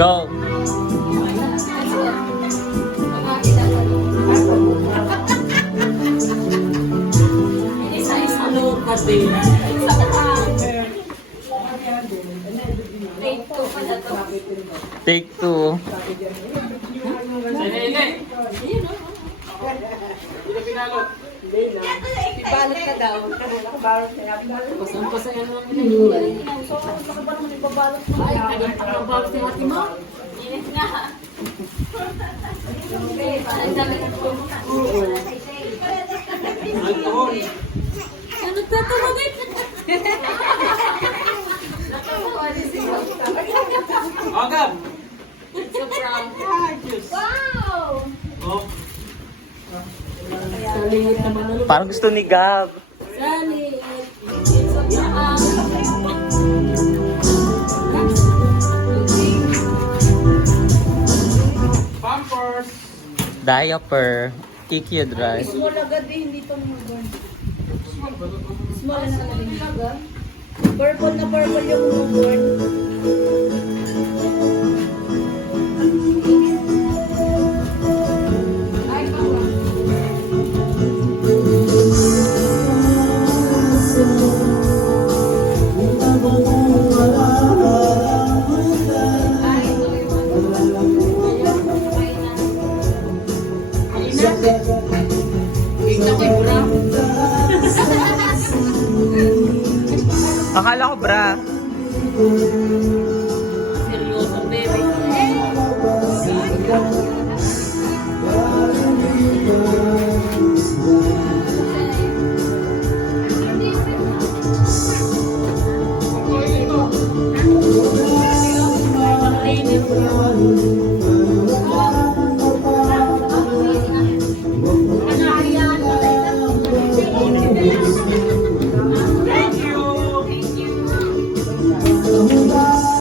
Go! Take two. Ibalot ka daw. Pasang-pasang yan lang pinagulay. Ay, nagpapabalot si Ate Ma. Init nga. Ang dami ng Ano tatawa din? Agam! Wow! Oh, Salingit naman na. Parang gusto ni Gab. Salingit. Pampers! Diaper. Tiki dry. Small agad eh, hindi pa mga small na talaga. Purple na purple yung newborn. Akala ko bra.